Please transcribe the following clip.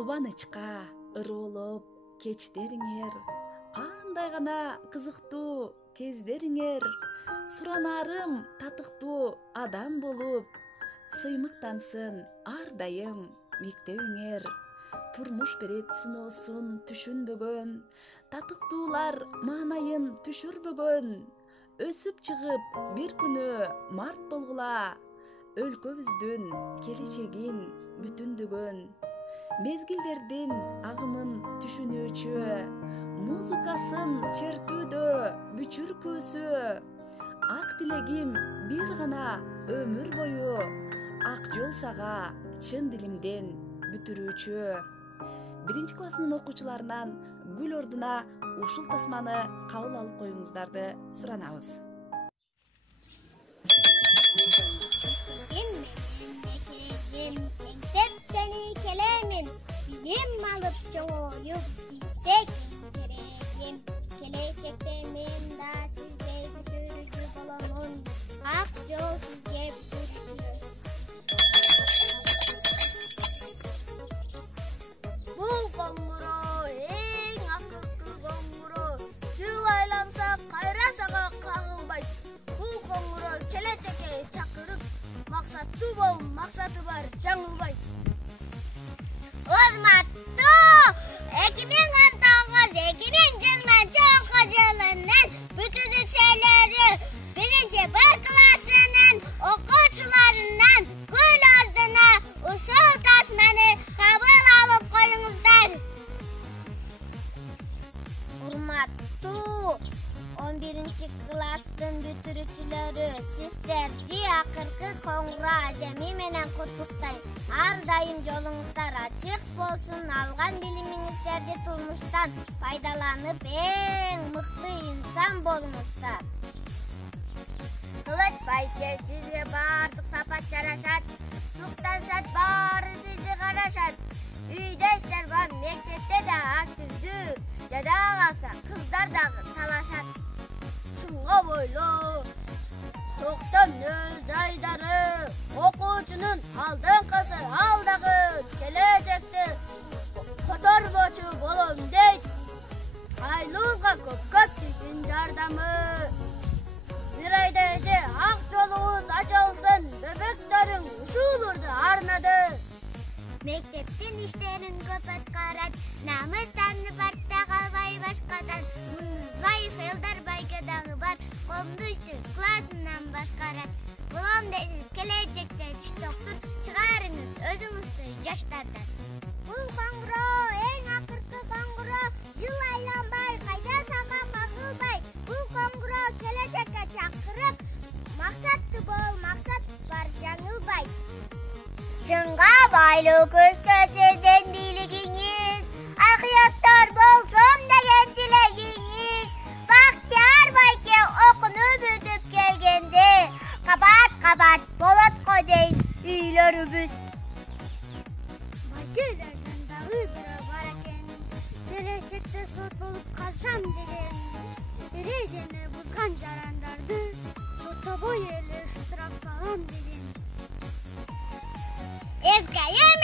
кубанычка ырылып кечтериңер, кандай гана кызыктуу кездериңер, суранарым татыктуу адам болуп, сыймыктансын ар дайым мектебиңер. Турмуш берет сыноосун түшүнбөгөн, татыктуулар маанайын түшүрбөгөн, өсүп чыгып бир күнү март болгула, өлкөбүздүн келечегин бүтүндөгөн. Мезгилдердин агымын түшүнүүчү, музыкасын чертүүдө бүчүркүүсү, ак тилегим бир гана өмүр бою, ак жол сага чын дилимден бүтүрүүчү. 1 классынын окуучуларынан Гүл ордуна ушул тасманы кабыл алып коюңуздарды суранабыз. Bilim alıp çoğuyup gitsek gereğim. Gelecekte men da sizde götürücü bolamun. Ak yol sizge bütürücü. Bu gonguro en akıllı gonguro. Tüv aylansa kayrasaga kağılbay. Bu gonguro gelecekte çakırıp maksatı bol maksatı var жаңылбай. Озматту 2019-2020 окуу жылынын бүтүрүүчүлөрү 1-Б классынын окуучуларынан Гүл ордуна ушул тасманы кабыл алып коюңуздар. Урматтуу 11 класстын бүтүрүүчүлөрү, сиздерди акыркы коңгуроо аземи менен куттуктайм. Ар дайым жолуңуздар ачык болсун, алган билимиңиздерди турмуштан пайдаланып, эң мыкты инсан болуңуздар. Кылыч байке, сизге баардык сапат жарашат, сукташат, баары сизди карашат. Үйдө иштер бар, мектепте да активдүү, жада калса кыздар дагы талашат. Шунга бойло токтон өз жайдары, окуучунун алдыңкысы алдагы, келечекте которбочу болом дейт. Айлуулга көп тисин жардамы. Бир айда эже ак жолуңуз ачылсын, бебектериң ушул урду арнады. Мектептин иштерин көп өткөрөт, намыстанып артта калбай башкадан. Мунузбаев Элдарбайга дагы бар, коомдук ишти классынан башкарат. Болом дейсиз, келечекте күч доктур чыгарыңыз өзүңүздү жаштардан. Бул коңгуроо эң акыркы коңгуроо, жыл айланбай, кайда сага кагылбай. Бул коңгуроо келечекке чакырып, максатты бол, максат бар жаңылбай. Чынга байлуу көстө сиздин бийлигиңиз, акыяттар болсом деген тилегиңиз. Бактияр байке окунуп бүтүп келгенде, кабат болот го дейм үйлөрүбүз. Байкелерден дагы бири бар экен, келечекте сот болуп калсам деген. Эрежени бузган жарандарды соттобой эле штраф салам деген. Эскайым